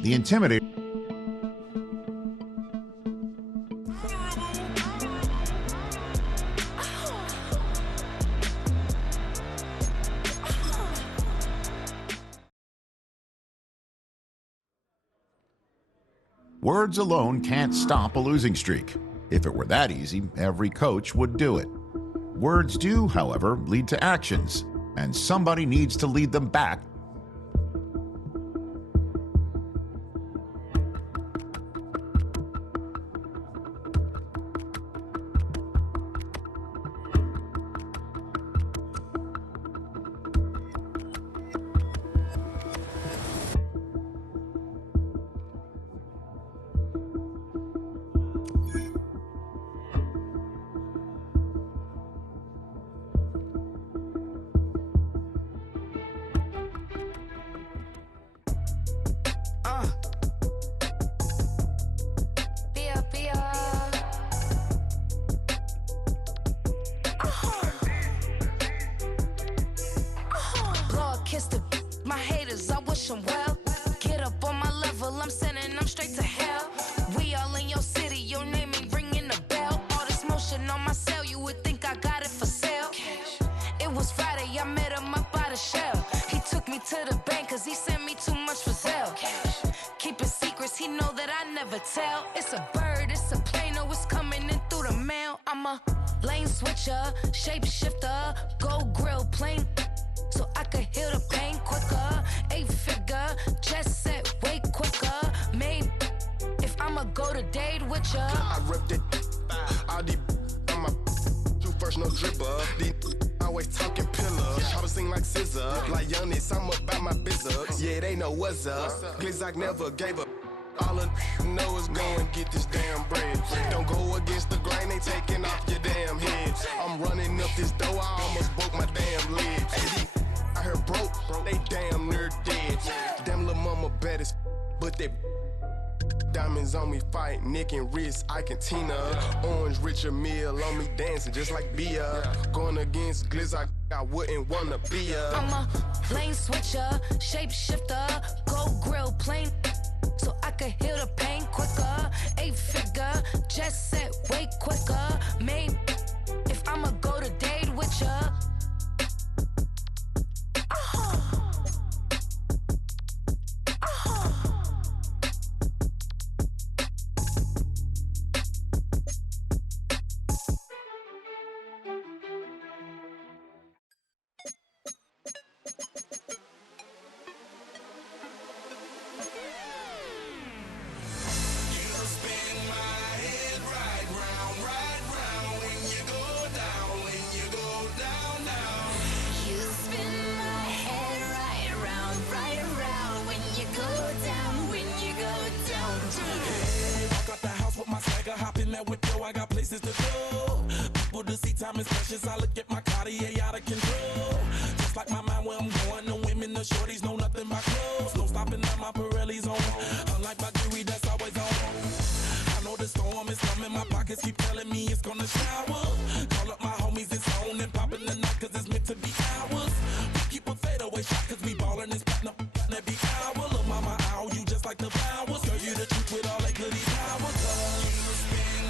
The Intimidator. Words alone can't stop a losing streak. If it were that easy, every coach would do it. Words do, however, lead to actions, and somebody needs to lead them back. My haters, I wish them well. Get up on my level, I'm sending them straight to hell. We all in your city, your name ain't ringing the bell. All this motion on my cell, you would think I got it for sale. It was Friday, I met him up by the shell. He took me to the bank, cause he sent me too much for sale. Keeping secrets, he know that I never tell. It's a bird, it's a plane, oh, it's coming in through the mail. I'm a lane switcher, shapeshifter, gold grill, plane, so I could heal the pain quicker. 8-figure, jet set way quicker. Maybe if I'ma go to date with ya. I ripped it, all these on my you first no dripper. These always talking pillar. Chopper sing like scissor. Like youngest, I'm about my business. Yeah, they know what's up. Glizzock never gave up. All I know is go and get this damn bread. Don't go against the grain, they taking off your damn head. I'm running up this door, I almost broke my damn leg. I heard broke, they damn near dead. Damn little mama bad as but they diamonds on me fight, neck and wrist, I can Tina. Orange Richard Mill on me dancing just like Bia. Going against Glizz, I wouldn't wanna be a. I'm a lane switcher, shapeshifter, gold grill, plane, so I could heal the pain quicker. 8-figure, jet set way quicker. Maybe if I'ma go to date with ya. I got places to go. People to see, time is precious. I look at my Cartier out of control. Just like my mind where I'm going. The women, the shorties know nothing but clothes. No stopping at my Pirelli's on. Unlike my jewelry that's always on. I know the storm is coming. My pockets keep telling me it's gonna shower. Call up my homies, it's on and popping the night cause it's meant to be ours. We keep a fadeaway shot cause we ballin' and spittin' up every hour. Look mama, ow, you just like the flowers. Girl, you the truth with all that goodies powers.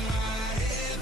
My head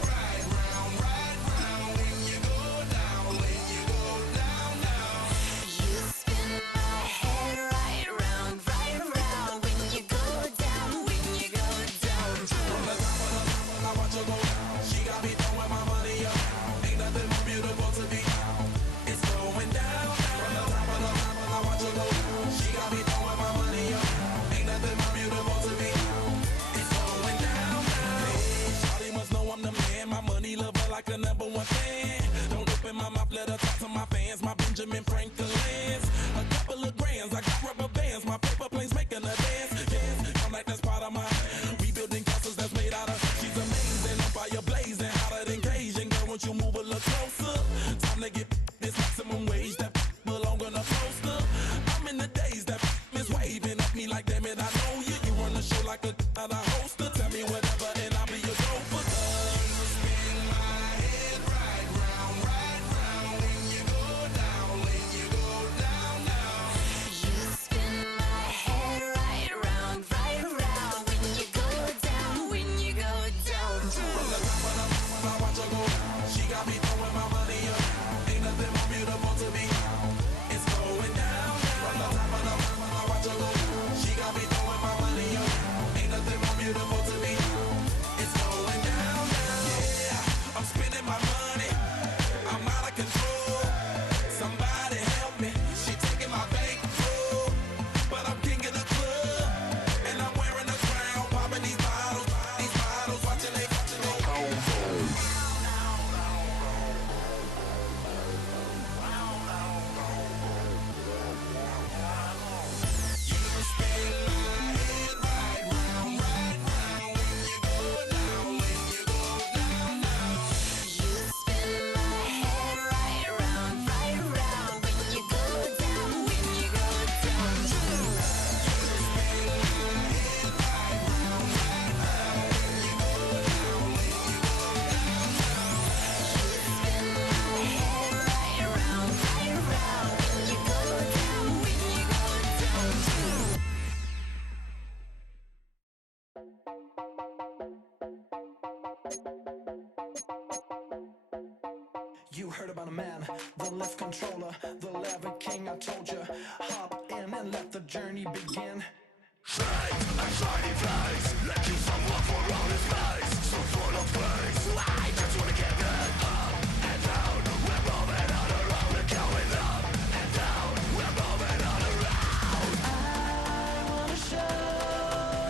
You heard about a man, the lift controller, the lever king, I told you. Hop in and let the journey begin. I wanna show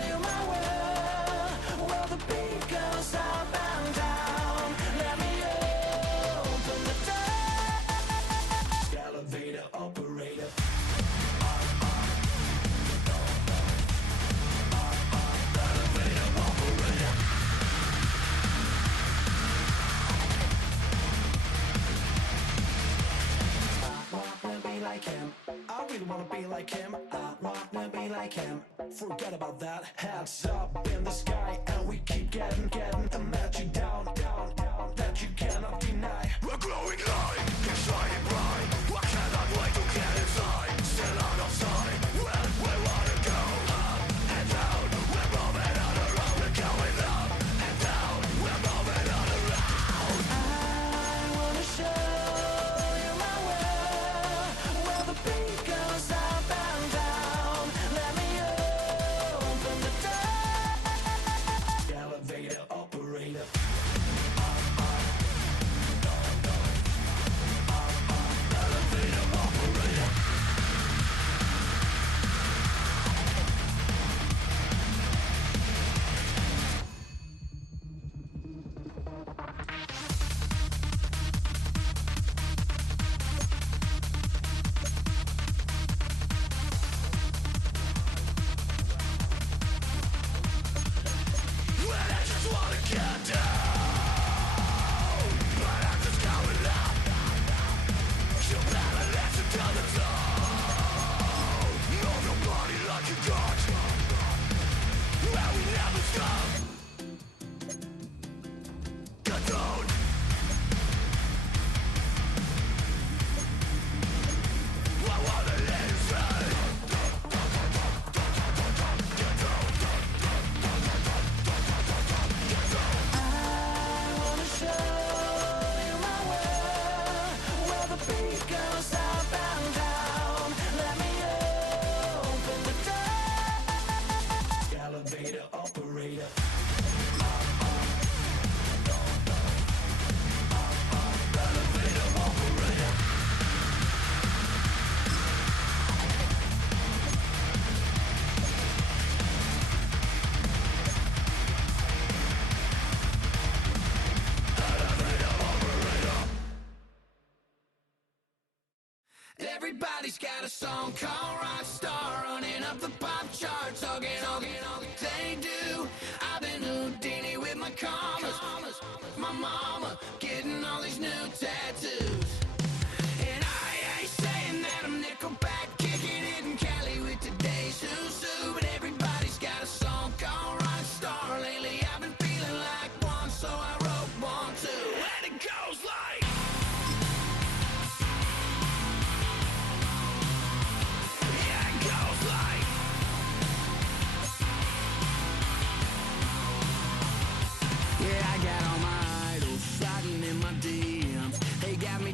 you my world, where the beat goes up and down. Let me open the door. Elevator operator. Like him, I really wanna be like him. I wanna be like him. Forget about that. Hands up in the sky, and we keep getting the magic down, that you cannot deny. We're glowing light, keep shining bright. I cannot wait to get inside. Still out of sight, well, we wanna go up and down. We're moving on around, we're going up and down. We're moving on around. I wanna show you my world, where the beat goes up and down. Let me open the door. Elevator operator. Well, I just wanna get down, but I'm just going up. You better listen to the sound. Know nobody like you got. Well, we never stop. Get down. I wanna let it say. I wanna show you my world, where the beat goes up and down. Let me open the door. Elevator operator. Everybody's got a song called Rockstar, running up the pop charts, all they do. I've been Houdini with my commas, my mama getting all these new tattoos. And I ain't saying that I'm Nickelback, kicking it in Cali with today's who's who, but everybody's got a song called Rockstar. Lately I've been feeling like one, so I wrote one too. And it goes like, yeah, it goes like, yeah, I got all my idols sliding in my DMs. They got me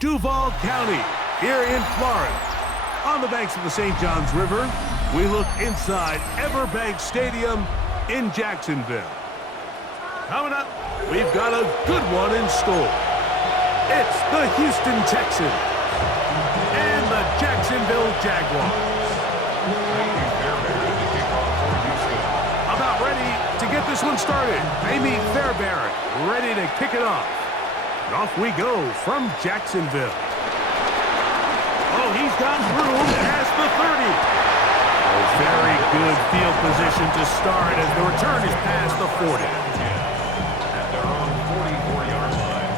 Duval County, here in Florida. On the banks of the St. Johns River, we look inside Everbank Stadium in Jacksonville. Coming up, we've got a good one in store. It's the Houston Texans and the Jacksonville Jaguars. About ready to get this one started. Amy Fairbairn ready to kick it off. And off we go from Jacksonville. Oh, he's got room past the 30. A very good field position to start as the return is past the 40. At their own 44-yard line.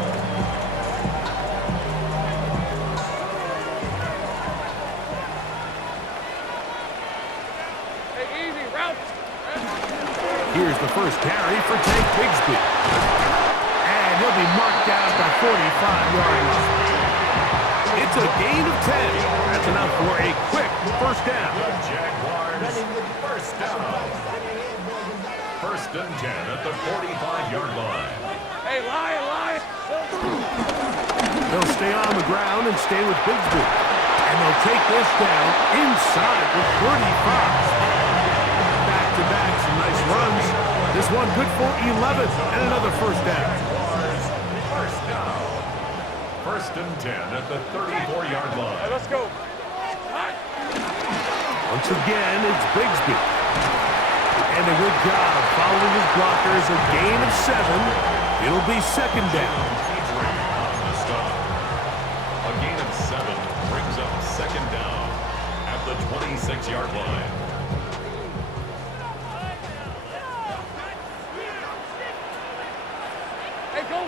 Hey, easy, route. Here's the first carry for Tank Bigsby. And he'll be marked down at the 45-yard line. It's a gain of 10. That's enough for a quick first down. The Jaguars, first down. First and 10 at the 45-yard line. Hey, Lion. They'll stay on the ground and stay with Bigsby. And they'll take this down inside the 35. Back-to-back, some nice runs. This one good for 11 and another first down. Jaguars, first down. First and 10 at the 34-yard Hey, line. let's go. Once again, it's Bigsby. And a good job following his blockers. A gain of 7. It'll be second down. On the stop. A gain of 7 brings up second down at the 26-yard line. Hey, go.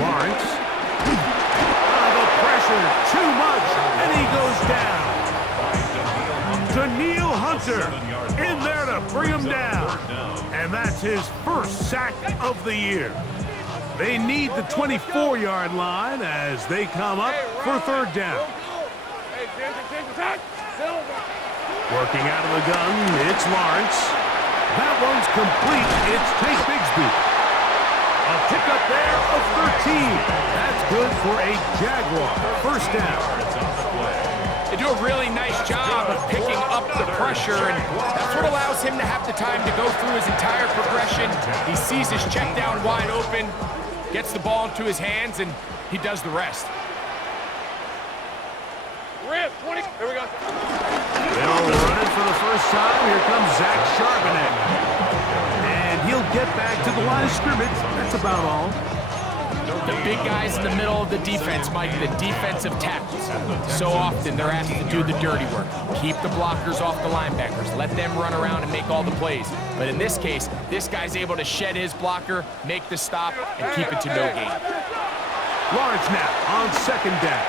Lawrence. The pressure, too much, and he goes down. Daniil Hunter in there to bring him down. And that's his first sack of the year. They need the 24-yard line as they come up for third down. Hey, James, attack. Silver. Working out of the gun, it's Lawrence. That one's complete. It's Tank Bigsby. A pickup there of 13. That's good for a Jaguar. First down. They do a really nice job of picking up the pressure, and that's what allows him to have the time to go through his entire progression. He sees his check down wide open, gets the ball into his hands, and he does the rest. Rip, 20. Here we go. They'll run it for the first time. Here comes Zach Charbonnet. And he'll get back to the line of scrimmage. That's about all. The big guys in the middle of the defense, Mike, the defensive tackles. So often they're asked to do the dirty work. Keep the blockers off the linebackers. Let them run around and make all the plays. But in this case, this guy's able to shed his blocker, make the stop, and keep it to no gain. Lawrence now on second down.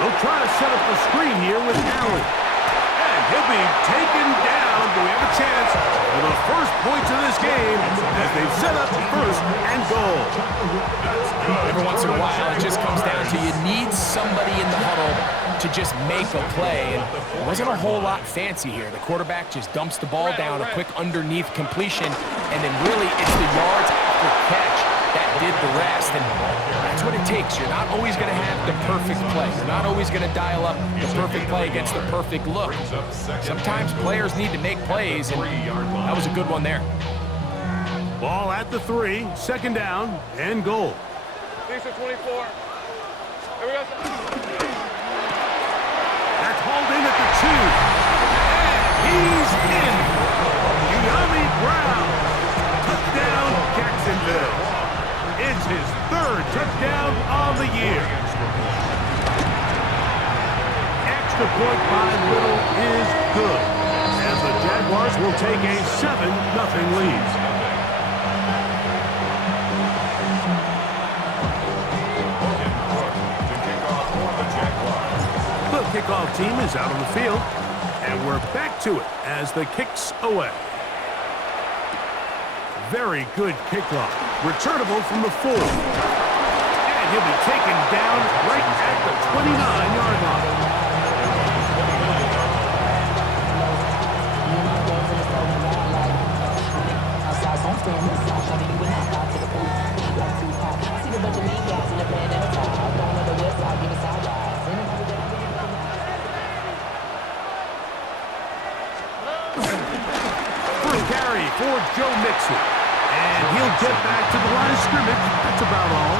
They'll try to set up the screen here with Allen. And he'll be taken down. Do we have a chance for the first points of this game as they've set up first and goal? Every once in a while, it just comes down to you need somebody in the huddle to just make a play. And it wasn't a whole lot fancy here. The quarterback just dumps the ball down, a quick underneath completion, and then really it's the yards after catch that did the rest. And that's what it takes. You're not always going to have the perfect play. You're not always going to dial up the perfect play against the perfect look. Sometimes players need to make plays, and that was a good one there. Ball at the 3, second down and goal. These are 24. Here we go. That's hauled in at the 2. And he's in. De'Ami Brown. Touchdown, Jacksonville. It's his third touchdown on the year. Extra point by Little is good, as the Jaguars will take a 7-0 lead. The kickoff team is out on the field, and we're back to it as the kick's away. Very good kickoff. Returnable from the 4. And he'll be taken down right at the 29-yard line. First carry for Joe Mixon. And he'll get back to the line of scrimmage. That's about all.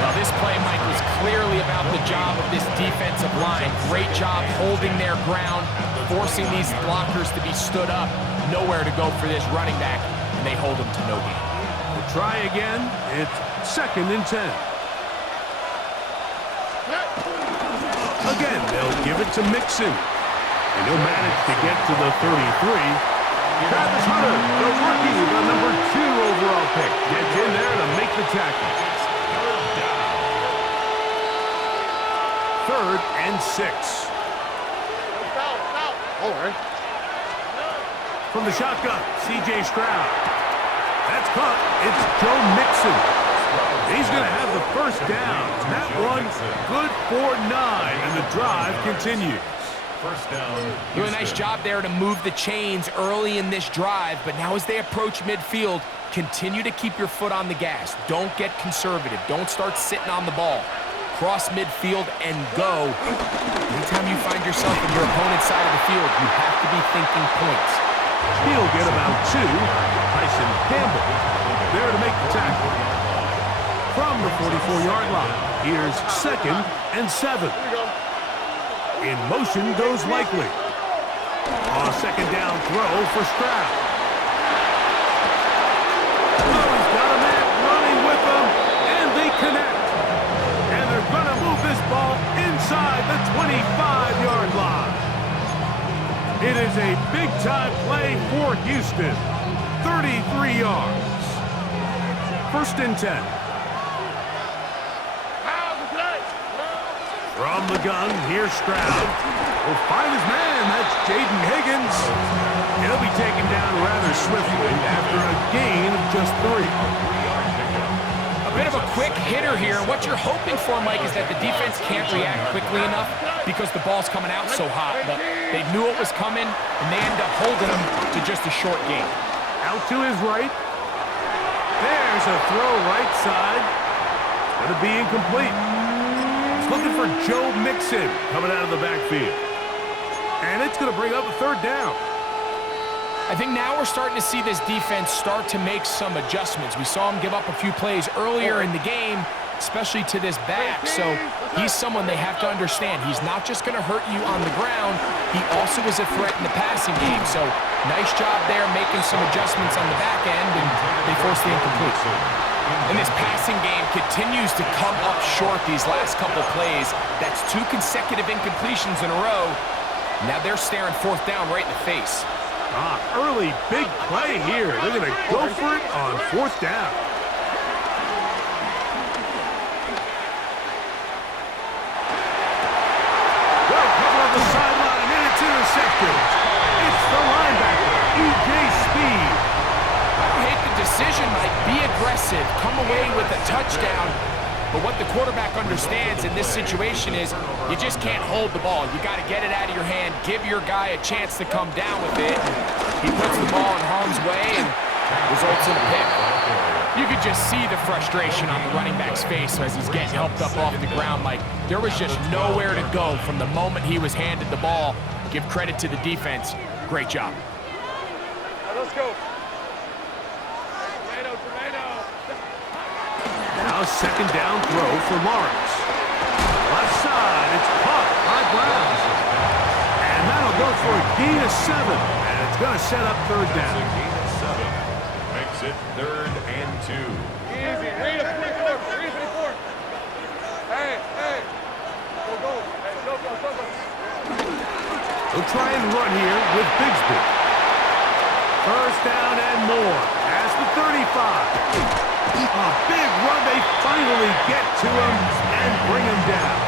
Well, this play, Mike, was clearly about the job of this defensive line. Great job holding their ground, forcing these blockers to be stood up. Nowhere to go for this running back, and they hold him to no gain. We'll try again. It's 2nd and 10. Again, they'll give it to Mixon. And he'll manage to get to the 33. Travis Hunter, the rookie, the number 2 overall pick, gets in there to make the tackle. 3rd and 6. From the shotgun, C.J. Stroud. That's caught. It's Joe Mixon. He's going to have the first down. That one good for 9, and the drive continues. First down. Do a nice job there to move the chains early in this drive, but now as they approach midfield, continue to keep your foot on the gas. Don't get conservative. Don't start sitting on the ball. Cross midfield and go. Anytime you find yourself in your opponent's side of the field, you have to be thinking points. He'll get about 2. Tyson Campbell there to make the tackle. From the 44-yard line, here's 2nd and 7. In motion goes Likely. On a 2nd down throw for Stroud. Oh, he's got a man running with him, and they connect. And they're going to move this ball inside the 25-yard line. It is a big-time play for Houston. 33 yards. 1st and 10. From the gun, here's Stroud. Will find his man. That's Jaden Higgins. He'll be taken down rather swiftly after a gain of just 3. A bit of a quick hitter here. What you're hoping for, Mike, is that the defense can't react quickly enough because the ball's coming out so hot. But they knew it was coming, and they end up holding him to just a short gain. Out to his right. There's a throw right side. It's going to be incomplete. Looking for Joe Mixon coming out of the backfield. And it's going to bring up a 3rd down. I think now we're starting to see this defense start to make some adjustments. We saw him give up a few plays earlier in the game, especially to this back. So he's someone they have to understand. He's not just going to hurt you on the ground. He also is a threat in the passing game. So nice job there making some adjustments on the back end, and they forced the incomplete. And this passing game continues to come up short these last couple plays. That's 2 consecutive incompletions in a row. Now they're staring 4th down right in the face. Early big play here. They're going to go for it on 4th down. Well, cover up the sideline, and it's intercepted. It's the linebacker, E.J. Speed. I don't hate the decision, Mike. Be aggressive. Come away with a touchdown. But what the quarterback understands in this situation is you just can't hold the ball. You got to get it out of your hand. Give your guy a chance to come down with it. He puts the ball in harm's way and results in a pick. You could just see the frustration on the running back's face as he's getting helped up off the ground. Like, there was just nowhere to go from the moment he was handed the ball. Give credit to the defense. Great job. Let's go. Now 2nd down throw for Lawrence. Left side, it's caught by Brown. And that'll go for a gain of 7. And it's going to set up 3rd down. Gain of 7 makes it 3rd and 2. Easy. Read a 24. Hey. Go. Hey, go. They'll try and run here with Bigsby. 1st down and more. Past the 35. A big run. They finally get to him and bring him down.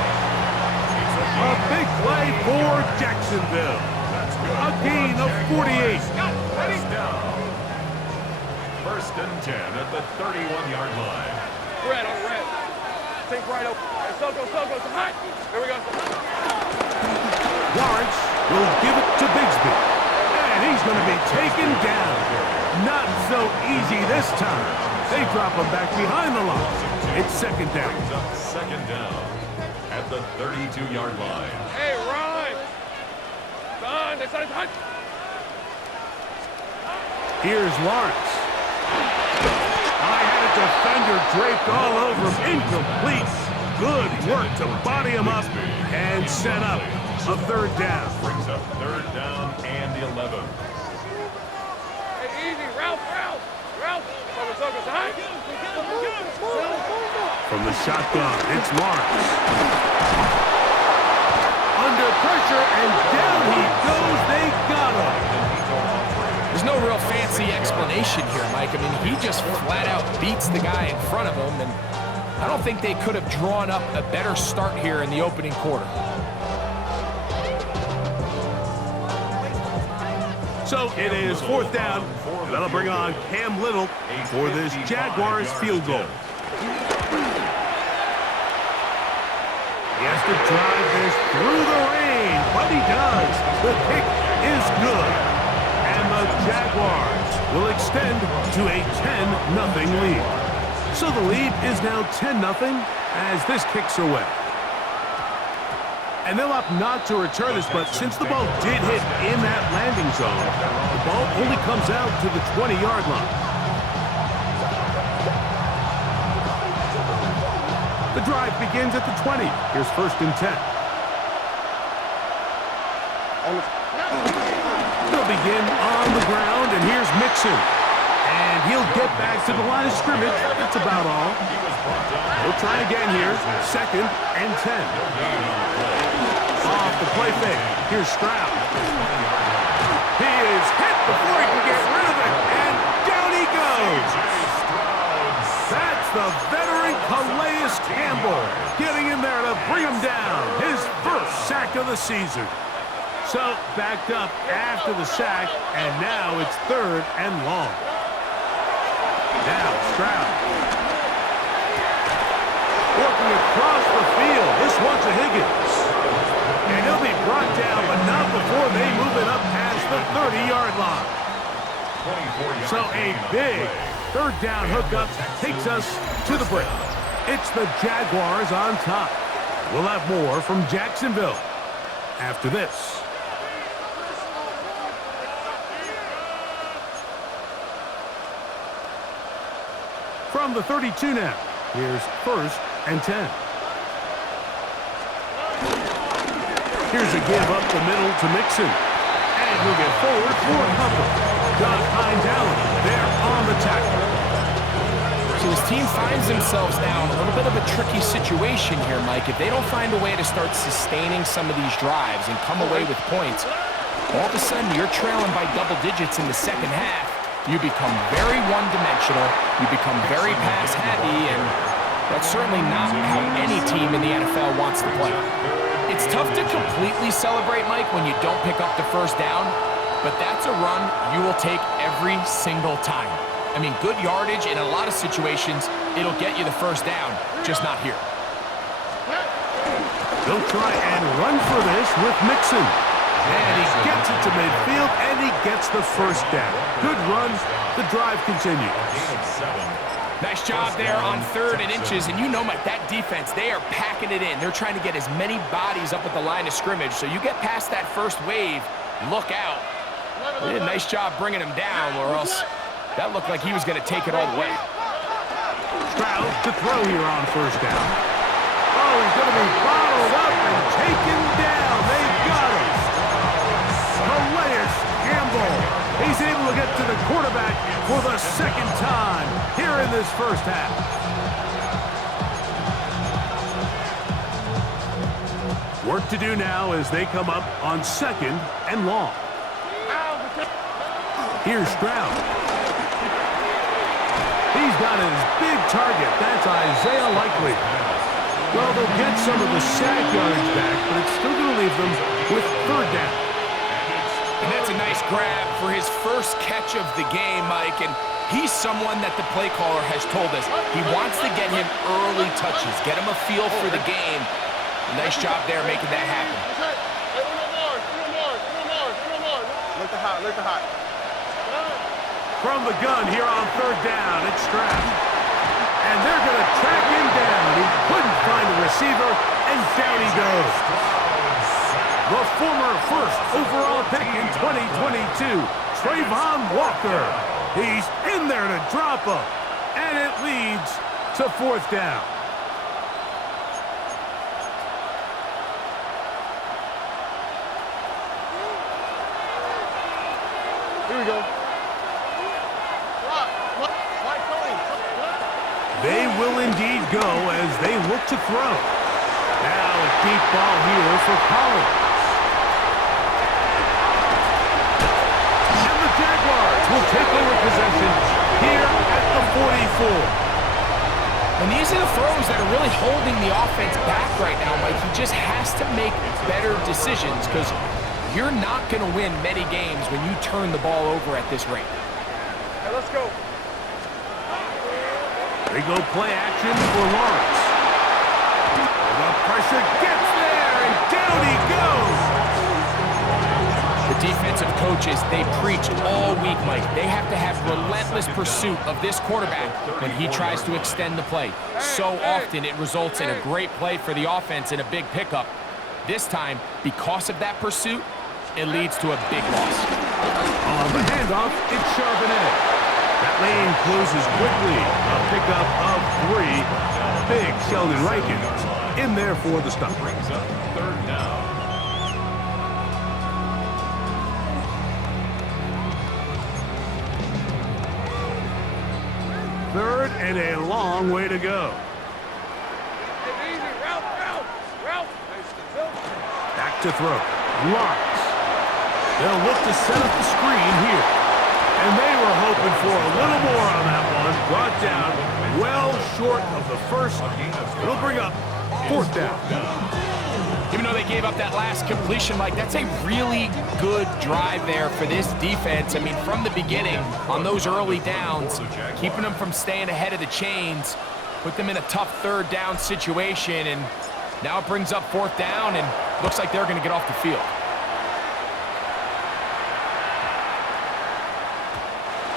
A big play for Jacksonville. A gain of 48. First down. 1st and 10 at the 31-yard line. Red. Think right open. Hey, Soko. High. Here we go. Lawrence will give it to Bigsby. And he's going to be taken down. Not so easy this time. They drop him back behind the line. It's 2nd down. 2nd down at the 32-yard line. Hey, Ron! Son, Here's Lawrence. I had a defender draped all over him. Incomplete. Good work to body him up and set up a third down. Brings up third down and 11. Hey, easy. Ralph. From the shotgun, it's Lawrence. Under pressure, and down he goes. They got him. There's no real fancy explanation here, Mike. I mean, he just flat out beats the guy in front of him, and I don't think they could have drawn up a better start here in the opening quarter. So it is fourth down, and that'll bring on Cam Little for this Jaguars field goal. He has to drive this through the rain, but he does. The kick is good, and the Jaguars will extend to a 10-0 lead. So the lead is now 10-0 as this kicks away. And they'll opt not to return this, but since the ball did hit in that landing zone, the ball only comes out to the 20-yard line. The drive begins at the 20. Here's 1st and 10. They'll begin on the ground, and here's Mixon. And he'll get back to the line of scrimmage. That's about all. He'll try again here. 2nd and 10. Off the play fake. Here's Stroud. He is hit before he can get rid of it, and down he goes. That's the veteran Calais Campbell getting in there to bring him down. His first sack of the season. So backed up after the sack, and now it's 3rd and long. Now Stroud. Working across the field. This one's to Higgins. And he'll be brought down, but not before they move it up past the 30-yard line. So a big 3rd down hookup takes us to the break. It's the Jaguars on top. We'll have more from Jacksonville after this. From the 32 now, here's 1st and 10. Here's a give up the middle to Mixon. And he'll get forward for a couple. Got behind Allen. They're on the tackle. So his team finds themselves now in a little bit of a tricky situation here, Mike. If they don't find a way to start sustaining some of these drives and come away with points, all of a sudden you're trailing by double digits in the second half. You become very one-dimensional. You become very pass-heavy, and that's certainly not how any team in the NFL wants to play. It's tough to completely celebrate, Mike, when you don't pick up the first down, but that's a run you will take every single time. I mean, good yardage in a lot of situations, it'll get you the first down, just not here. They'll try and run for this with Mixon. And he gets it to midfield, and he gets the first down. Good run. The drive continues. Nice job there on 3rd and inches, and you know, Mike, that defense, they are packing it in. They're trying to get as many bodies up at the line of scrimmage, so you get past that first wave, look out. They did a nice job bringing him down, or else that looked like he was going to take it all the way. Stroud to throw here on 1st down. Oh, he's going to be bottled up and taken down. They've got him. Calais Campbell. He's able to get to the quarterback for the 2nd time here in this first half. Work to do now as they come up on 2nd and long. Here's Stroud. He's got his big target. That's Isaiah Likely. Well, they'll get some of the sack yardage back, but it's still going to leave them with 3rd down. And that's a nice grab for his first catch of the game, Mike. And he's someone that the play caller has told us he wants to get him early touches, get him a feel for the game. Nice job there making that happen. Look hot. From the gun here on 3rd down, it's Stroud. And they're going to track him down. He couldn't find a receiver, and down he goes. The former 1st overall pick in 2022, Trayvon Walker, He's in there to drop him. And it leads to 4th down. Here we go. They will indeed go as they look to throw. Now a deep ball here for Collins. And the Jaguars will take over possession here at the 44. And these are the throws that are really holding the offense back right now, Mike. He just has to make better decisions because you're not going to win many games when you turn the ball over at this rate. Hey, let's go. They go play action for Lawrence. And the pressure gets there, and down he goes. The defensive coaches, they preach all week, Mike. They have to have relentless pursuit of this quarterback when he tries to extend the play. So often it results in a great play for the offense and a big pickup. This time, because of that pursuit, it leads to a big loss. On the handoff, it's Charbonnet. That lane closes quickly. A pickup of 3. Big Sheldon Rankins in there for the stop. Brings up 3rd down. 3rd and a long way to go. Easy, route. Back to throw. Lawrence. They'll look to set up the screen here. And they were hoping for a little more on that one. Brought down well short of the first. It'll bring up 4th down. Even though they gave up that last completion, Mike, that's a really good drive there for this defense. I mean, from the beginning, on those early downs, keeping them from staying ahead of the chains, put them in a tough 3rd down situation, and now it brings up 4th down, and looks like they're going to get off the field.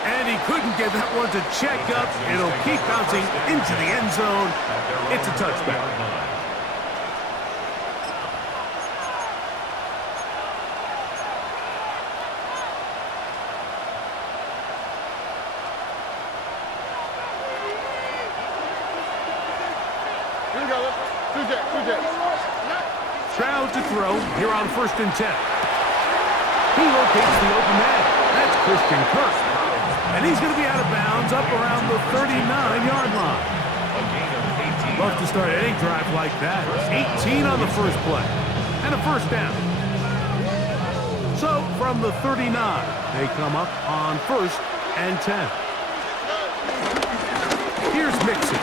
And he couldn't get that one to check up. It'll keep bouncing into the end zone. It's a touchback. Here we go. Two jets. Stroud to throw here on 1st and 10. He locates the open man. That's Christian Kirk. And he's going to be out of bounds up around the 39-yard line. Love to start any drive like that. 18 on the first play. And a 1st down. So from the 39, they come up on 1st and 10. Here's Mixon.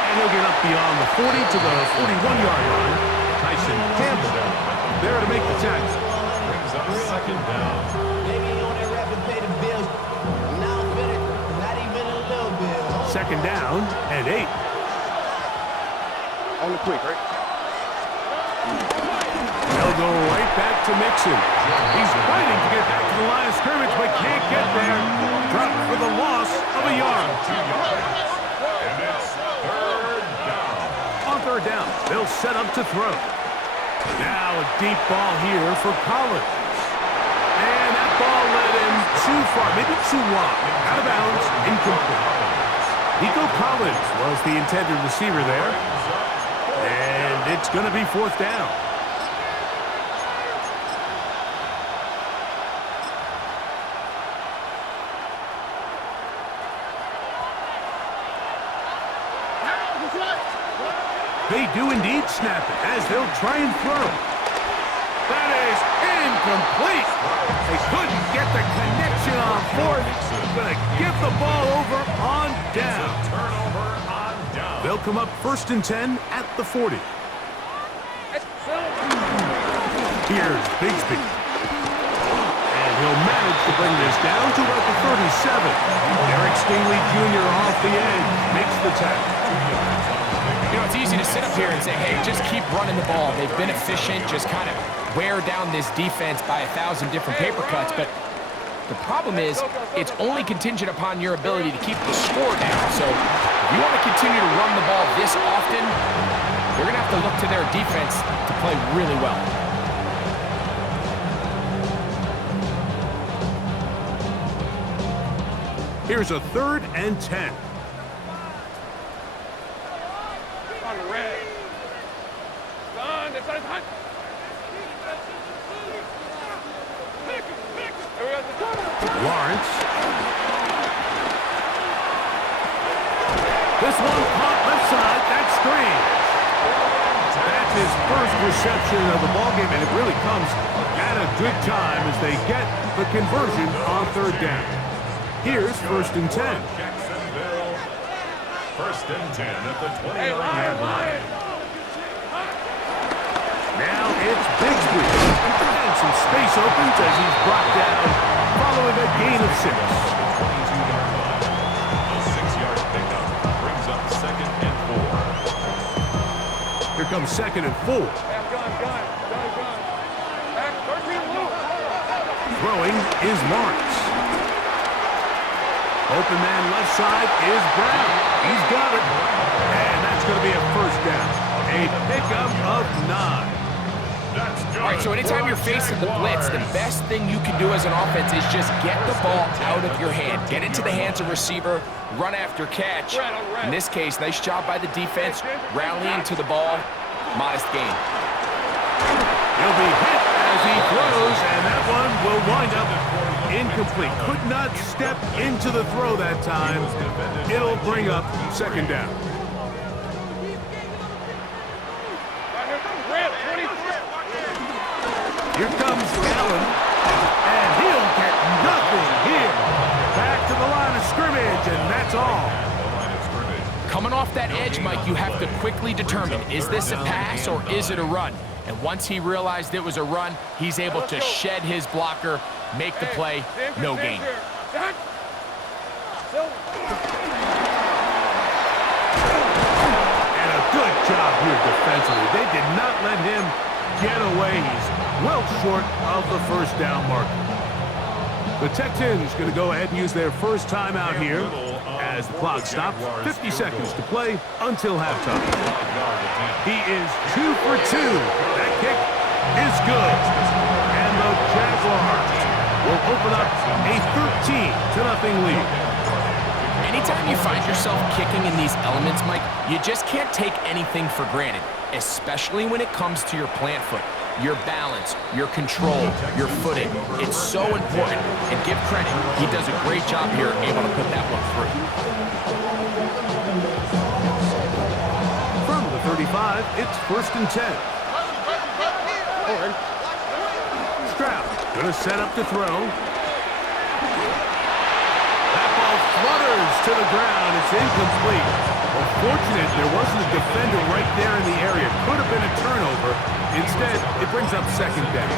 And he'll get up beyond the 40 to the 41-yard line. Tyson Campbell there to make the tackle. Brings up 2nd down. 2nd down and 8. On the quick, right? They'll go right back to Mixon. He's fighting to get back to the line of scrimmage, but can't get there. Dropped for the loss of a yard. And it's 3rd down. On 3rd down, they'll set up to throw. Now a deep ball here for Collins. And that ball led him too far, maybe too wide. Out of bounds, incomplete. Nico Collins was the intended receiver there. And it's going to be 4th down. They do indeed snap it as they'll try and throw. That is incomplete. They couldn't get the connection on 4th. Going to give the ball over on down. Turnover on down. They'll come up 1st and 10 at the 40. Here's Bigsby. And he'll manage to bring this down to about the 37. Derek Stingley Jr. off the edge makes the tackle. You know, it's easy to sit up here and say, hey, just keep running the ball. They've been efficient, just kind of wear down this defense by 1,000 different paper cuts. But the problem is, it's only contingent upon your ability to keep the score down. So if you want to continue to run the ball this often, they're going to have to look to their defense to play really well. Here's a 3rd and 10. On the red. Son, it's hot. Lawrence. This one caught left side. That's Strange. That's his first reception of the ballgame, and it really comes at a good time as they get the conversion on 3rd down. Here's 1st and 10. Jacksonville. 1st and 10 at the 29-yard line. Now it's Bigsby. And some space opens as he's brought down following a gain of 6. 22-yard line. A 6-yard pickup brings up 2nd and 4. Here comes 2nd and 4. Gun. Back, 13 loose. Throwing is Lawrence. Open man left side is Brown. He's got it. And that's going to be a 1st down. A pickup of 9. All right, so anytime you're facing the blitz, the best thing you can do as an offense is just get the ball out of your hand. Get into the hands of receiver, run after catch. In this case, nice job by the defense, rallying to the ball. Modest gain. He'll be hit as he throws, and that one will wind up incomplete. Could not step into the throw that time. It'll bring up 2nd down. Here comes Allen, and he'll get nothing here. Back to the line of scrimmage, and that's all. Coming off that edge, Mike, you have to quickly determine, is this a pass or is it a run? And once he realized it was a run, he's able to shed his blocker, make the play, no gain. And a good job here defensively. They did not let him get away. He's well short of the 1st down marker. The Texans going to go ahead and use their first timeout here as the clock stops. 50 seconds to play until halftime. He is 2 for 2. That kick is good. And the Jaguars will open up a 13-0 lead. Anytime you find yourself kicking in these elements, Mike, you just can't take anything for granted, especially when it comes to your plant foot. Your balance, your control, your footing. It's so important. And give credit, he does a great job here, able to put that one through. From the 35, it's 1st and 10. Stroud gonna set up to throw. That ball flutters to the ground. It's incomplete. Well, fortunate there wasn't a defender right there in the area. Could have been a turnover. Instead, it brings up 2nd down.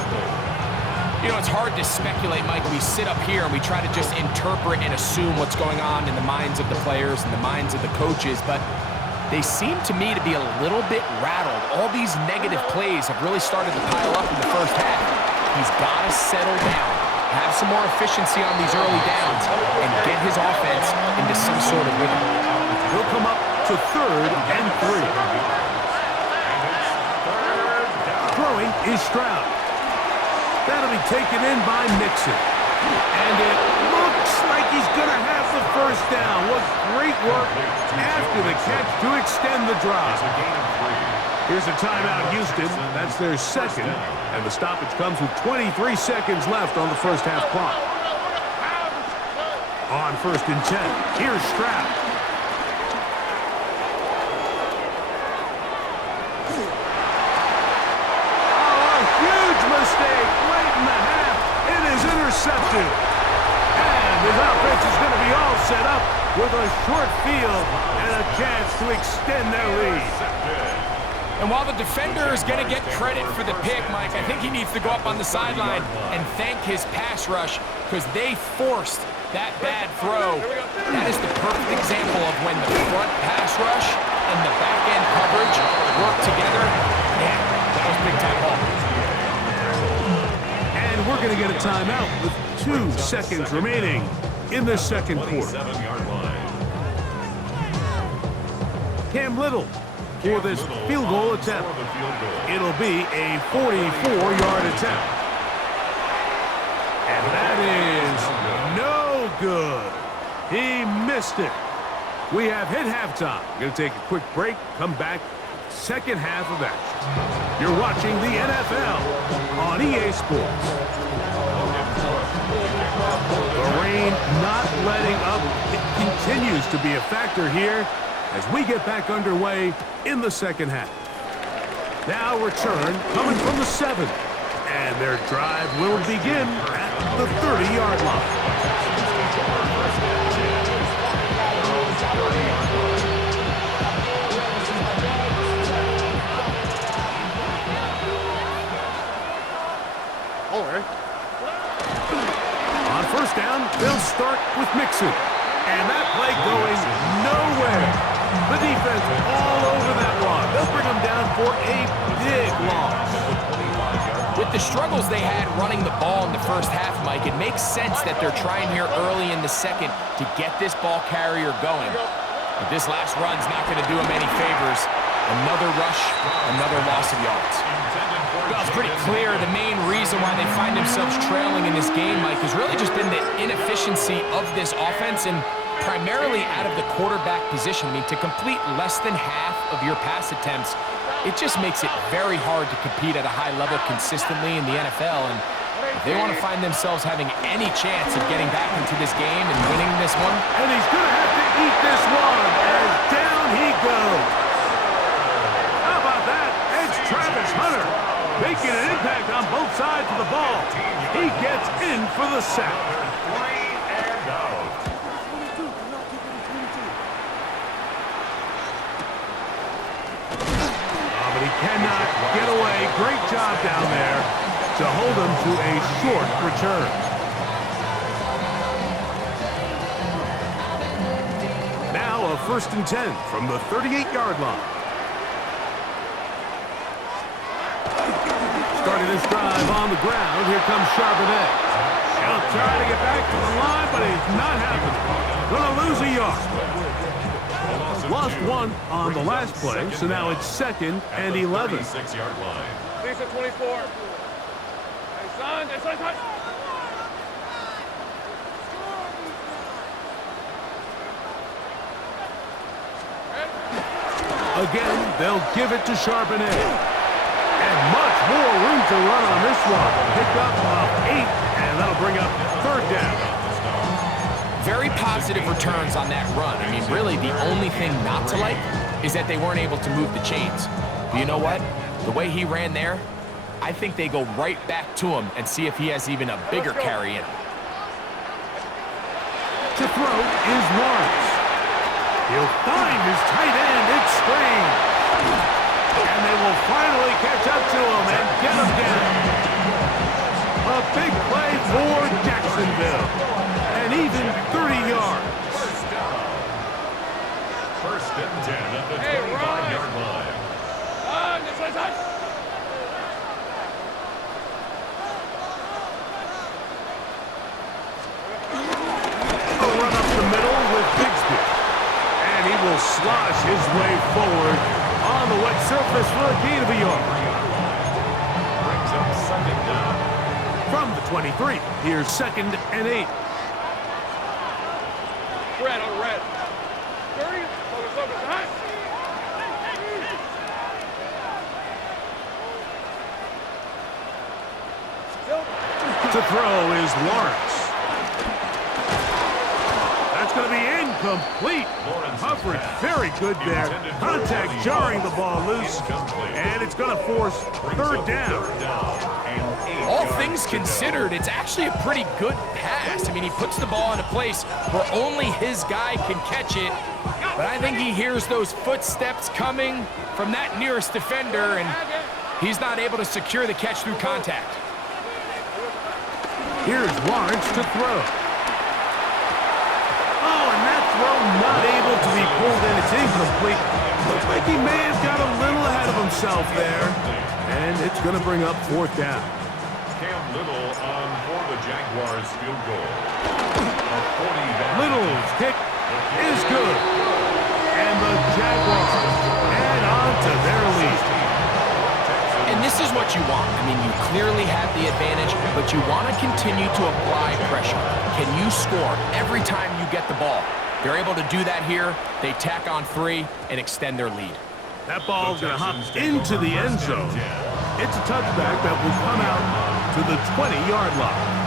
You know, it's hard to speculate, Mike. We sit up here and we try to just interpret and assume what's going on in the minds of the players and the minds of the coaches, but they seem to me to be a little bit rattled. All these negative plays have really started to pile up in the 1st half. He's got to settle down, have some more efficiency on these early downs, and get his offense into some sort of rhythm. He'll come up to 3rd and 3. Throwing is Stroud. That'll be taken in by Mixon. And it looks like he's going to have the 1st down. What great work after the catch to extend the drive. Here's a timeout, Houston. That's their 2nd. And the stoppage comes with 23 seconds left on the 1st half clock. On 1st and 10, here's Stroud. Mistake late in the half. It is intercepted. And his offense is going to be all set up with a short field and a chance to extend their lead. And while the defender is going to get credit for the pick, Mike, I think he needs to go up on the sideline and thank his pass rush because they forced that bad throw. That is the perfect example of when the front pass rush and the back end coverage work together. Man, that was big time ball. And we're going to get a timeout with 2 seconds remaining in the 2nd quarter. Cam Little for this field goal attempt. It'll be a 44-yard attempt. And that is no good. He missed it. We have hit halftime. We're going to take a quick break, come back, second half of action. You're watching the NFL on EA Sports. The rain not letting up. It continues to be a factor here as we get back underway in the second half. Now return coming from the 7. And their drive will begin at the 30-yard line. On first down, they'll start with Mixon. And that play going nowhere. The defense all over that one. They'll bring them down for a big loss. With the struggles they had running the ball in the first half, Mike, it makes sense that they're trying here early in the second to get this ball carrier going. But this last run's not going to do him any favors. Another rush, another loss of yards. Well, it's pretty clear the main reason why they find themselves trailing in this game, Mike, has really just been the inefficiency of this offense and primarily out of the quarterback position. I mean, to complete less than half of your pass attempts, it just makes it very hard to compete at a high level consistently in the NFL. And if they want to find themselves having any chance of getting back into this game and winning this one. And he's going to have to eat this one as down he goes. How about that? It's Travis Hunter making an impact on both sides of the ball. He gets in for the sack. He cannot get away. Great job down there to hold him to a short return. Now a 1st and 10 from the 38-yard line. Starting this drive on the ground. Here comes Charbonnet. He'll try to get back to the line, but he's not happening. Gonna lose a yard. Lost one on the last play, so now it's 2nd and 11. 36-yard line. Lisa 24. Hey, son. Hey, son. Again, they'll give it to Charbonnet. And much more room to run on this one. Pick up of 8, and that'll bring up 3rd down. Very positive returns on that run. I mean, really, the only thing not to like is that they weren't able to move the chains. But you know what? The way he ran there, I think they go right back to him and see if he has even a bigger carry in. To throw is Lawrence. He'll find his tight end. It's Strange. And they will finally catch up to him and get him down. A big play for Jacksonville. And even 30 yards. First and 10 at the 25-yard line. A run up the middle with Bigsby. And he will slosh his way forward on the wet surface for a gain of a yard. Brings up 2nd down. From the 23, here's 2nd and 8. Red on red. 30. Focus. High. To throw is Lawrence. That's going to be incomplete. Coverage very good there. Contact jarring the ball loose. And it's going to force 3rd down. All things considered, it's actually a pretty good pass. I mean, he puts the ball in a place where only his guy can catch it. But I think he hears those footsteps coming from that nearest defender, and he's not able to secure the catch through contact. Here's Lawrence to throw. Oh, and that throw not able to be pulled in. It's incomplete. Looks like he may have got a little ahead of himself there. And it's going to bring up 4th down. Cam Little on for the Jaguars field goal. Little's kick is good. And the Jaguars add on to their lead. And And this is what you want. I mean, you clearly have the advantage, but you want to continue to apply pressure. Can you score every time you get the ball? They're able to do that here. They tack on 3 and extend their lead. That ball is going to hop into the end zone. It's a touchback that will come out to the 20-yard line.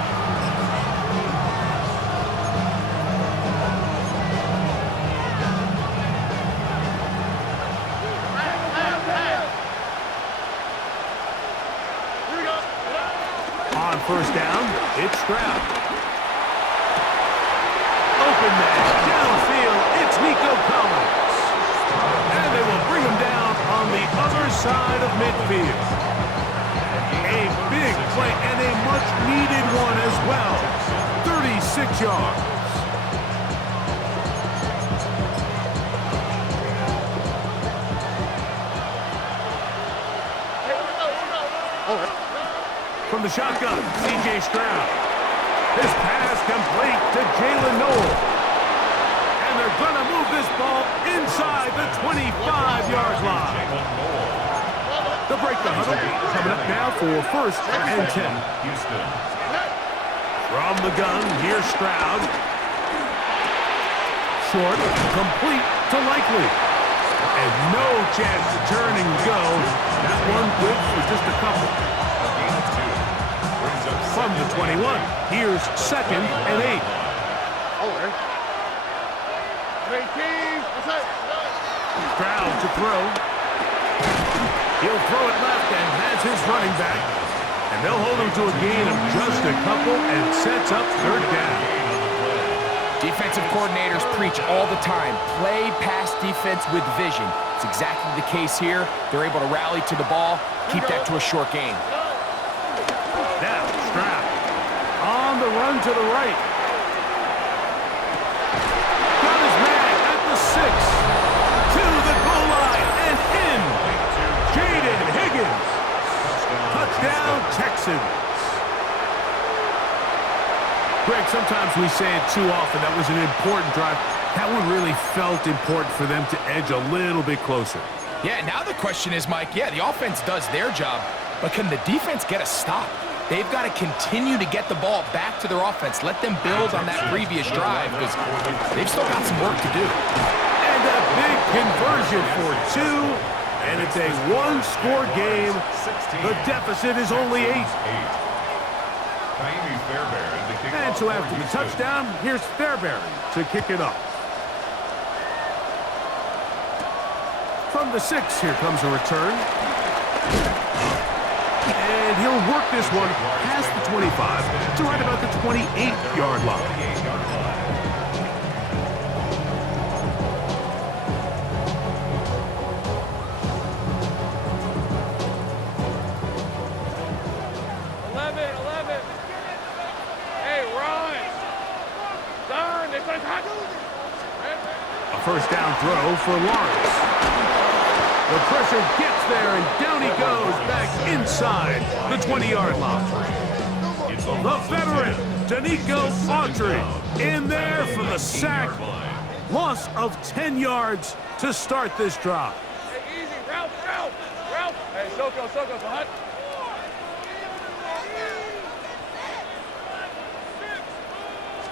On first down, it's Stroud. Open man, downfield, it's Nico Collins. And they will bring him down on the other side of midfield. A big play and a much-needed one as well. 36 yards. From the shotgun, C.J. Stroud. His pass complete to Jalen Noel. And they're going to move this ball inside the 25-yard line. They'll break the huddle. Coming up now for 1st and 10. From the gun, here's Stroud. Short, complete to Likely. And no chance to turn and go. That one good for just a couple. From the 21, here's 2nd and 8. Stroud to throw. He'll throw it left and has his running back. And they'll hold him to a gain of just a couple and sets up 3rd down. Defensive coordinators preach all the time, play pass defense with vision. It's exactly the case here. They're able to rally to the ball, keep that to a short gain. Now, Stroud on the run to the right. Got his man at the 6. To the goal line and in. Jaden Higgins. Touchdown, Texans. Greg, sometimes we say it too often. That was an important drive. That one really felt important for them to edge a little bit closer. Yeah, now the question is, Mike, yeah, the offense does their job, but can the defense get a stop? They've got to continue to get the ball back to their offense. Let them build on that previous drive because they've still got some work to do. And a big conversion for 2, and it's a 1-score game. The deficit is only 8. And so after the touchdown, here's Fairbury to kick it up. From the 6, here comes a return. And he'll work this one past the 25 to right about the 28-yard line. A first down throw for Lawrence. The pressure gets there, and down he goes back inside the 20-yard line. The veteran, Danico Autry, in there for the sack. Loss of 10 yards to start this drive. Hey, easy, Ralph. Hey, Soko, behind.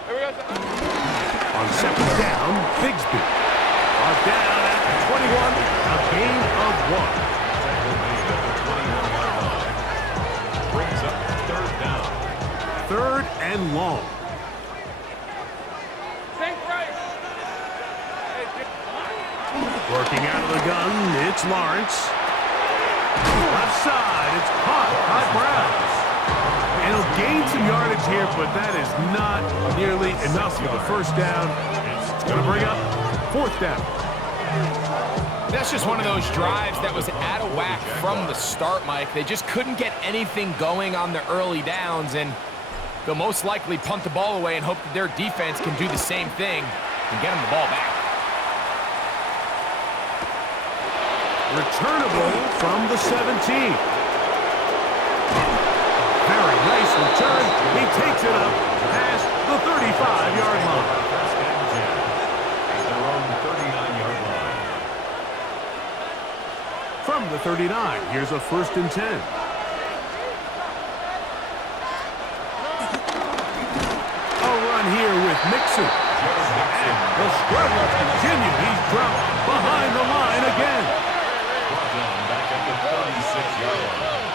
Here we go. On 2nd down, Bigsby. Brought down at the 21, a gain of 1. Brings up 3rd down. 3rd and long. Think right. Working out of the gun, it's Lawrence. Left side, it's caught by Browns. And he'll gain some yardage here, but that is not nearly enough for the first down. It's going to bring up 4th down. That's just one of those drives that was out of whack from the start, Mike. They just couldn't get anything going on the early downs, and they'll most likely punt the ball away and hope that their defense can do the same thing and get them the ball back. Returnable from the 17. Very nice return. He takes it up past the 35-yard line. From the 39. Here's a 1st and 10. A run here with Mixon. And the struggles continue. He's dropped behind the line again. Back at the 36-yard line.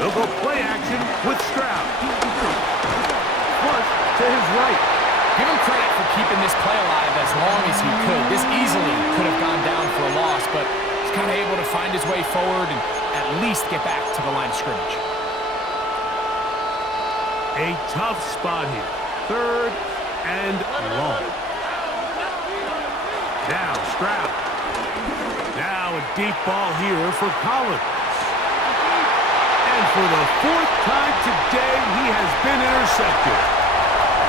They'll go play action with Stroud. Flush to his right. Give him credit for keeping this play alive as long as he could. This easily could have gone down for a loss, but he's kind of able to find his way forward and at least get back to the line of scrimmage. A tough spot here. 3rd and long. Now Stroud. Now a deep ball here for Collins. And for the 4th time today, he has been intercepted.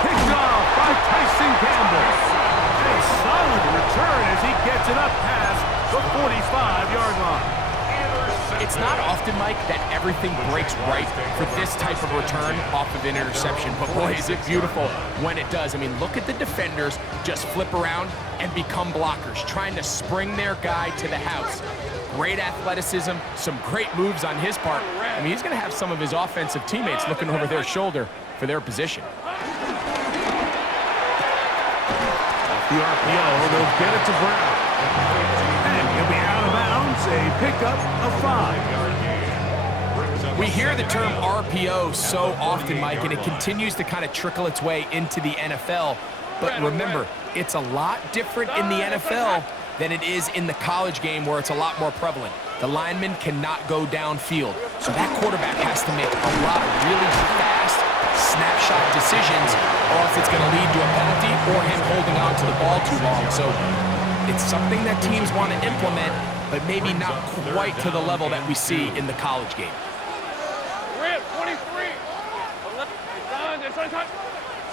Picked off by Tyson Campbell. A solid return as he gets it up past the 45-yard line. It's not often, Mike, that everything breaks right for this type of return off of an interception. But boy, is it beautiful when it does. I mean, look at the defenders just flip around and become blockers, trying to spring their guy to the house. Great athleticism, some great moves on his part. I mean, he's going to have some of his offensive teammates looking over their shoulder for their position. The RPO, they'll get it to Brown. And he'll be out of bounds, a pickup of 5. We hear the term RPO so often, Mike, and it continues to kind of trickle its way into the NFL. But remember, it's a lot different in the NFL than it is in the college game where it's a lot more prevalent. The lineman cannot go downfield, so that quarterback has to make a lot of really fast snapshot decisions, or else it's going to lead to a penalty or him holding on to the ball too long. So it's something that teams want to implement, but maybe not quite to the level that we see in the college game. Rip, 23.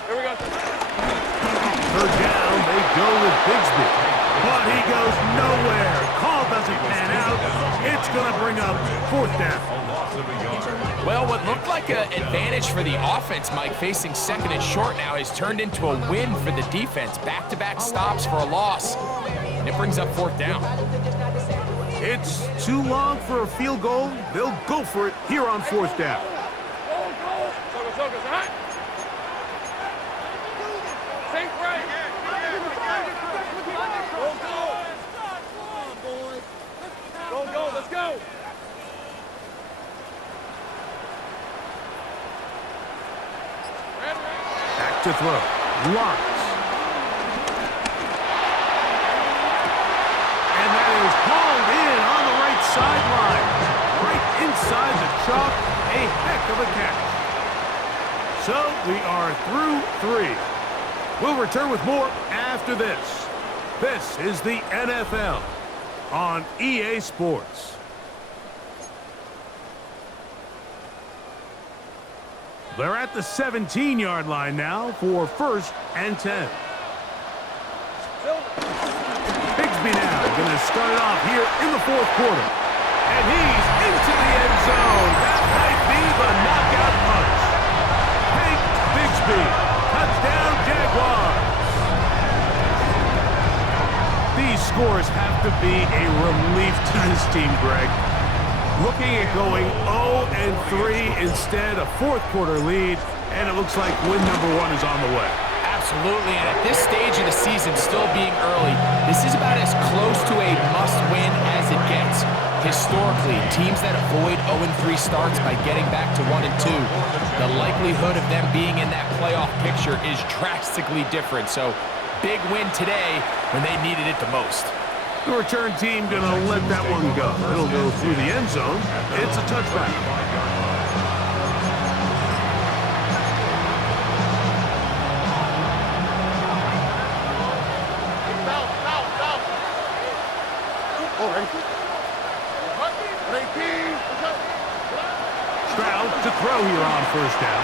Here we go. 3rd down, they go with Bigsby. But he goes nowhere. Call doesn't pan out. It's going to bring up 4th down. Well, what looked like an advantage for the offense, Mike, facing 2nd and short now, has turned into a win for the defense. Back-to-back stops for a loss. And it brings up 4th down. It's too long for a field goal. They'll go for it here on 4th down. Think right. Go, let's go. Back to throw. Lawrence. And that is hauled in on the right sideline. Right inside the chalk. A heck of a catch. So we are through 3. We'll return with more after this. This is the NFL on EA Sports. They're at the 17-yard line now for 1st and 10. Bigsby now going to start it off here in the 4th quarter. And he's into the end zone. That might be the knockout punch. Hank Bigsby, touchdown Jaguars. These scores have to be a relief to this team, Greg. Looking at going 0-3 instead, a 4th quarter lead, and it looks like win number 1 is on the way. Absolutely, and at this stage of the season, still being early, this is about as close to a must-win as it gets. Historically, teams that avoid 0-3 starts by getting back to 1-2, the likelihood of them being in that playoff picture is drastically different. So, big win today when they needed it the most. The return team going to let that one go. It'll go through the end zone. It's a touchback. Stroud to throw here on 1st down.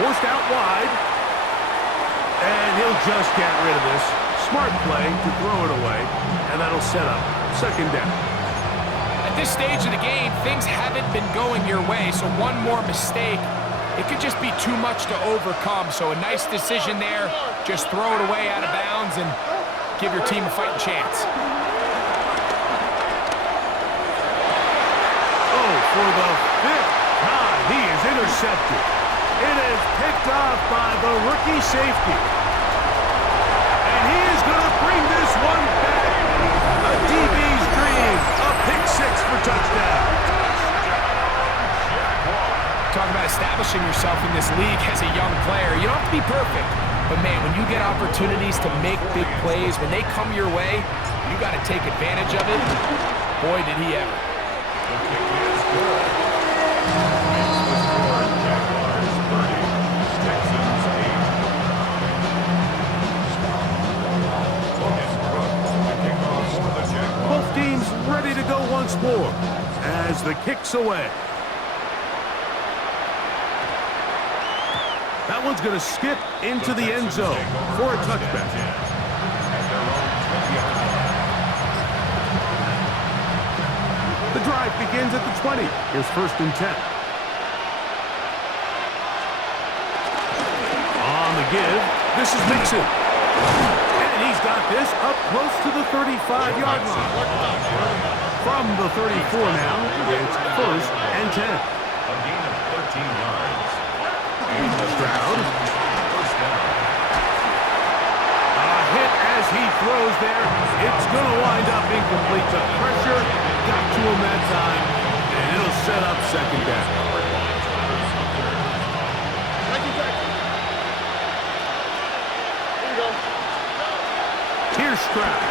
Forced out wide. And he'll just get rid of this. Smart play to throw it away, and that'll set up 2nd down. At this stage of the game, things haven't been going your way, so one more mistake, it could just be too much to overcome. So a nice decision there, just throw it away out of bounds and give your team a fighting chance. for the 5th time, he is intercepted. It is picked off by the rookie safety. And he is going to bring this one back. A DB's dream. A pick 6 for touchdown. Talk about establishing yourself in this league as a young player. You don't have to be perfect. But, man, when you get opportunities to make big plays, when they come your way, you got to take advantage of it. Boy, did he ever. The kick is good. Jaguars 30, Texans 8. Both teams ready to go once more as the kick's away. That one's going to skip into the end zone for a touchback. The drive begins at the 20. Here's 1st and 10. On the give, this is Mixon. And he's got this up close to the 35-yard line. From the 34 now, it's 1st and 10. A gain of 13 yards. Stroud. A hit as he throws there. It's going to wind up incomplete. The pressure got to him that time, and it'll set up 2nd down. Here's Stroud.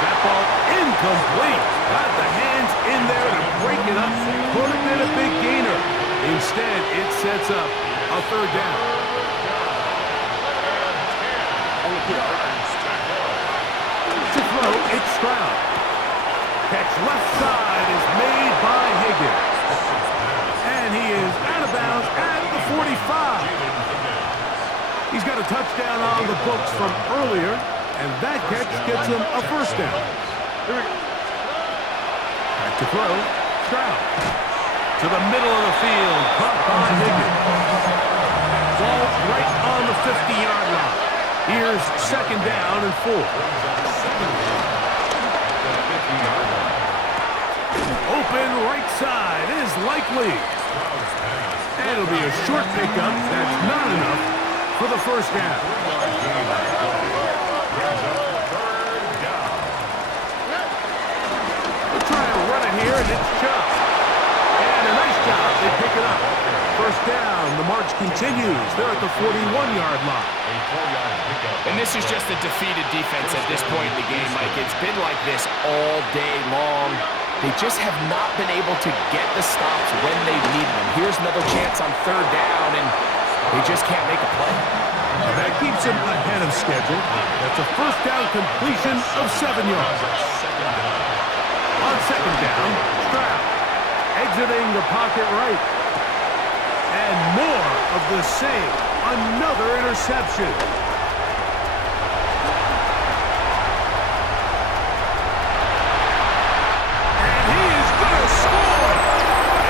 That ball incomplete. Got the hands in there to break it up. Could have been a big gainer. Instead, it sets up a 3rd down. To throw, it's Stroud. Catch left side is made by Higgins. And he is out of bounds at the 45. He's got a touchdown on the books from earlier, and that catch gets him a 1st down. Back to throw, Stroud. To the middle of the field, caught by Higgins. Ball right on the 50-yard line. Here's 2nd down and 4. Open right side is likely. And it'll be a short pickup. That's not enough for the 1st down. They'll try to run it here, and it's chopped. A nice job. They pick it up. 1st down. The march continues. They're at the 41-yard line. And this is just a defeated defense at this point in the game, Mike. It's been like this all day long. They just have not been able to get the stops when they need them. Here's another chance on 3rd down, and they just can't make a play. And that keeps them ahead of schedule. That's a 1st down completion of 7 yards. On 2nd down, Stroud. Exiting the pocket right. And more of the same. Another interception. And he is going to score.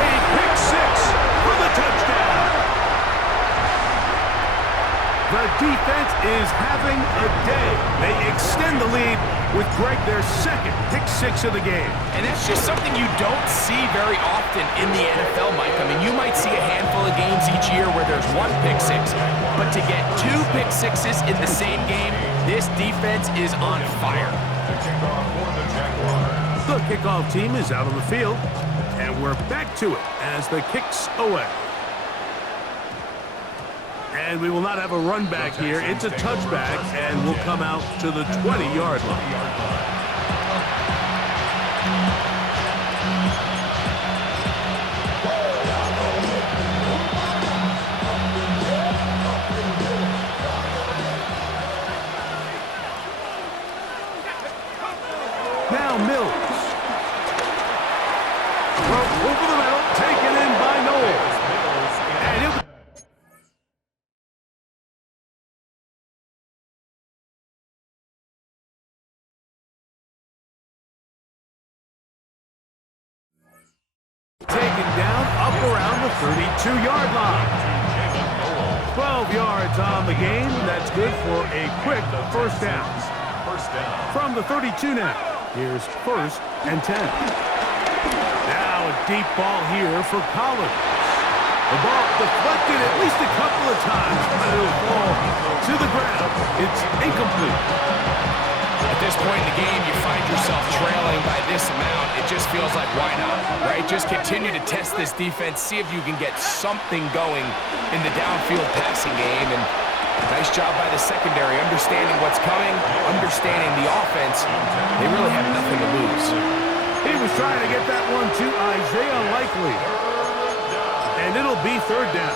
A pick 6 for the touchdown. The defense is having a day. They extend the lead with Greg, their 2nd pick 6 of the game. And that's just something you don't see very often in the NFL, Mike. I mean, you might see a handful of games each year where there's 1 pick 6, but to get 2 pick 6s in the same game, this defense is on fire. The kickoff team is out on the field, and we're back to it as the kick's away. And we will not have a run back here. It's a touchback, and we'll come out to the 20-yard line. Now Mills. Throw over the middle, taken in by Knowles. And it taken down up around the 32-yard line. 12 yards on the game. That's good for a quick 1st down. From the 32 now. Here's 1st and 10. Now a deep ball here for Collins. The ball deflected at least a couple of times, but it'll fall to the ground. It's incomplete. At this point in the game, you find yourself trailing by this amount. It just feels like, why not, right? Just continue to test this defense, see if you can get something going in the downfield passing game. And nice job by the secondary, understanding what's coming, understanding the offense. They really have nothing to lose. He was trying to get that one to Isaiah Likely. And it'll be third down.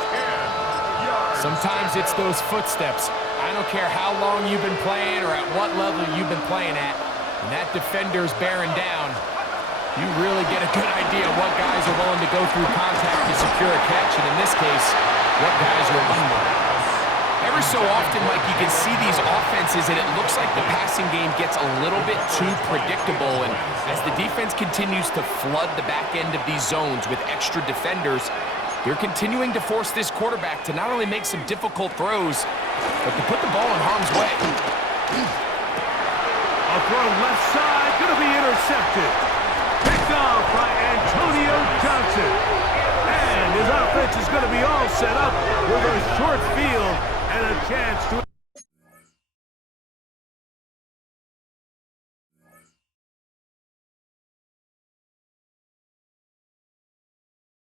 Sometimes it's those footsteps. I don't care how long you've been playing or at what level you've been playing at. When that defender's bearing down, you really get a good idea of what guys are willing to go through contact to secure a catch, and in this case, what guys are willing. Every so often, Mike, you can see these offenses, and it looks like the passing game gets a little bit too predictable, and as the defense continues to flood the back end of these zones with extra defenders, they're continuing to force this quarterback to not only make some difficult throws, but to put the ball in harm's way. A throw left side, going to be intercepted. Picked off by Antonio Johnson. And his offense is going to be all set up with a short field and a chance to